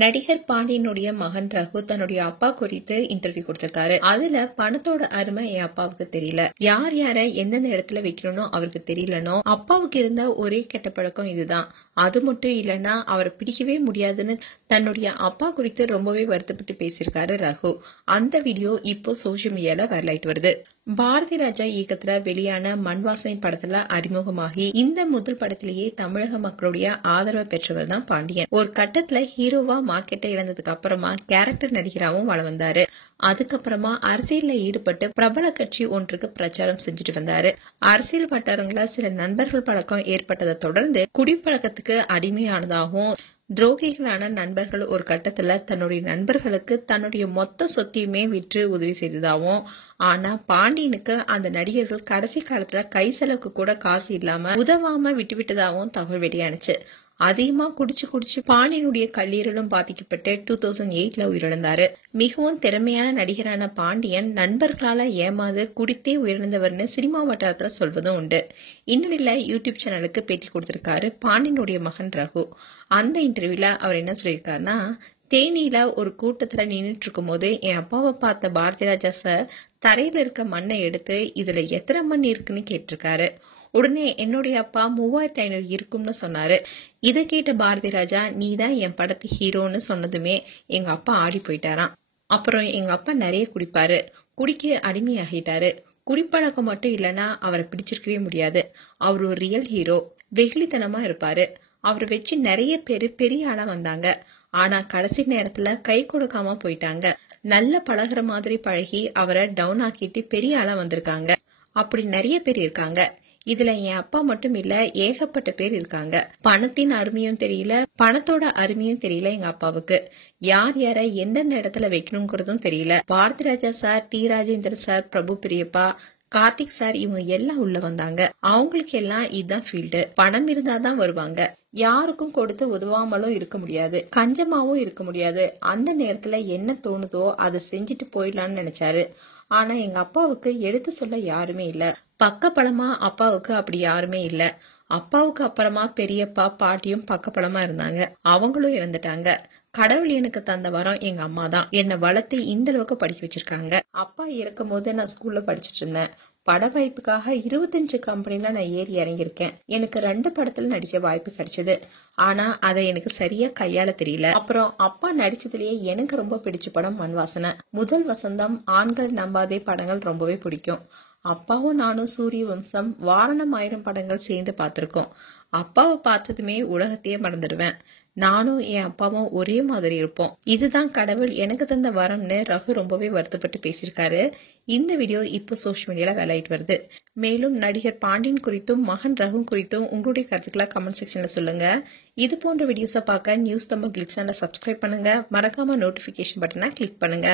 நடிகர் பாண்டியனுடைய மகன் ரகு தன்னுடைய அப்பா குறித்து இன்டர்வியூ கொடுத்திருக்காரு. அதுல பணத்தோட அருமை என் அப்பாவுக்கு தெரியல, யார் யார எந்தெந்த இடத்துல வைக்கணும்னு அவருக்கு தெரியலனோ, அப்பாவுக்கு இருந்த ஒரே கெட்ட பழக்கம் இதுதான், அது மட்டும் இல்லைன்னா அவரை பிடிக்கவே முடியாதுன்னு தன்னுடைய அப்பா குறித்து ரொம்பவே வருத்தப்பட்டு பேசியிருக்காரு ரகு. அந்த வீடியோ இப்போ சோசியல் மீடியால வைரல் ஆயிட்டு வருது. பாரதி ராஜா இயக்கத்துல வெளியான மண்வாசனை படத்துல அறிமுகமாகி இந்த முதல் படத்திலேயே தமிழக மக்களுடைய ஆதரவை பெற்றவர் தான் பாண்டியன். ஒரு கட்டத்துல ஹீரோவா மார்க்கெட்டை இழந்ததுக்கு அப்புறமா கேரக்டர் நடிகராகவும் வள வந்தாரு. அதுக்கப்புறமா அரசியல்ல ஈடுபட்டு பிரபல கட்சி ஒன்றுக்கு பிரச்சாரம் செஞ்சுட்டு வந்தாரு. அரசியல் வட்டாரங்கள சில நண்பர்கள் பழக்கம் ஏற்பட்டதை தொடர்ந்து குடிப்பழக்கத்துக்கு அடிமையானதாகவும், துரோகிகளான நண்பர்கள் ஒரு கட்டத்துல தன்னுடைய நண்பர்களுக்கு தன்னுடைய மொத்த சொத்தையுமே விற்று உதவி செய்ததாகவும், ஆனா பாண்டியனுக்கு அந்த நடிகர்கள் கடைசி காலத்துல கை செலவுக்கு கூட காசு இல்லாம உதவாம விட்டுவிட்டதாகவும் தகவல் வெளியானுச்சு. அதிகமா குடிச்சு பாண்டியனுடைய கல்லீரலும் பாதிக்கப்பட்டு 2008 உயிரிழந்தாரு. மிகவும் திறமையான நடிகரான பாண்டியன் நண்பர்களால ஏமாந்து குடித்தே உயிரிழந்தவர்னு சினிமா வட்டாரத்துல சொல்வதும் உண்டு. இந்நிலையில யூடியூப் சேனலுக்கு பேட்டி கொடுத்திருக்காரு பாண்டியனுடைய மகன் ரகு. அந்த இன்டர்வியூல அவர் என்ன சொல்லியிருக்காருன்னா, தேனியில ஒரு கூட்டத்துல நின்றுட்டு இருக்கும் போது என் அப்பாவை பார்த்த பாரதி ராஜா சார் தரையில இருக்க மண்ணை எடுத்து இதுல எத்தனை மண் இருக்குன்னு கேட்டிருக்காரு. உடனே என்னுடைய அப்பா 3500 இருக்கும்னு சொன்னாரு. இதை கேட்ட பாரதி ராஜா, நீதான் என் படத்து ஹீரோன்னு சொன்னதுமே எங்க அப்பா ஆடி போயிட்டாராம். அப்புறம் எங்க அப்பா நிறைய குடிப்பாரு, குடிக்க அடிமையாகிட்டாரு. குடிப்பழக்கம் மட்டும் இல்லைன்னா அவரை பிடிச்சிருக்கவே முடியாது. அவர் ஒரு ரியல் ஹீரோ, வெகுளித்தனமா இருப்பாரு. அவரை வச்சு நிறைய பேரு பெரிய ஆளா வந்தாங்க. ஆனா கடைசி நேரத்துல கை கொடுக்காம போயிட்டாங்க. நல்ல பழகுற மாதிரி பழகி அவரை டவுன் ஆக்கிட்டு பெரிய ஆளா வந்திருக்காங்க. அப்படி நிறைய பேர் இருக்காங்க. இதுல என் அப்பா மட்டும் இல்ல, ஏகப்பட்ட பேர் இருக்காங்க. பணத்தின் அருமையும் தெரியல, பணத்தோட அருமையும் தெரியல எங்க அப்பாவுக்கு. யார் யார எந்தெந்த இடத்துல வைக்கணுங்கிறதும் தெரியல. Bharathi Raja sir, D Rajendar sir, பிரபு பிரியப்பா, கார்த்திக் சார், இவங்க எல்லாம் உள்ள வந்தாங்க. அவங்களுக்கு எல்லாம் இதுதான் ஃபீல்டு. பணம் இருந்தாதான் வருவாங்க. யாருக்கும் கொடுத்து உதவாமலும் இருக்க முடியாது, கஞ்சமாவும் இருக்க முடியாது. அந்த நேரத்துல என்ன தோணுதோ அதை செஞ்சுட்டு போயிடலான்னு நினைச்சாரு. ஆனா எங்க அப்பாவுக்கு எடுத்து சொல்ல யாருமே இல்ல. பக்கப்பலமா அப்பாவுக்கு அப்படி யாருமே இல்ல. அப்பாவுக்கு அப்புறமா பெரியப்பா பாட்டியும் பக்கப்பலமா இருந்தாங்க, அவங்களும் இறந்துட்டாங்க. கடவுள் எனக்கு தந்த வரம் எங்க அம்மா தான் என்னை வளர்த்து இந்த அளவுக்கு படிக்க வச்சிருக்காங்க. அப்பா இறக்கும் போது நான் ஸ்கூல்ல படிச்சுட்டு இருந்தேன். பட வாய்ப்புக்காக 25 கம்பெனில நான் ஏறி இறங்கியிருக்கேன். எனக்கு 2 படத்துல நடிக்க வாய்ப்பு கிடைச்சது. ஆனா அதை எனக்கு சரியா கையாள தெரியல. அப்புறம் அப்பா நடிச்சதுலயே எனக்கு ரொம்ப பிடிச்ச படம் மண்வாசனை, முதல் வசந்தம், ஆண்கள் நம்பாதே படங்கள் ரொம்பவே பிடிக்கும். அப்பாவும் நானும் சூரிய வம்சம், வாரணம், 1000 படங்கள் சேர்ந்து பார்த்திருக்கோம். அப்பாவை பார்த்ததுமே உலகத்தையே மறந்துடுவேன். நானும் என் அப்பாவும் ஒரே மாதிரி இருப்போம். இதுதான் கடவுள் எனக்கு தந்த வரம்னு ரகு ரொம்பவே வருத்தப்பட்டு பேசியிருக்காரு. இந்த வீடியோ இப்போ சோசியல் மீடியால வேலையிட்டு வருது. மேலும் நடிகர் பாண்டியன் குறித்தும் மகன் ரகு குறித்தும் உங்களுடைய கருத்துக்களை கமெண்ட் செக்ஷன்ல சொல்லுங்க. இது போன்ற வீடியோஸை பார்க்க நியூஸ் தமிழ் கிளிக் சேனலை சப்ஸ்கிரைப் பண்ணுங்க. மறக்காம நோட்டிபிகேஷன் பட்டனை கிளிக் பண்ணுங்க.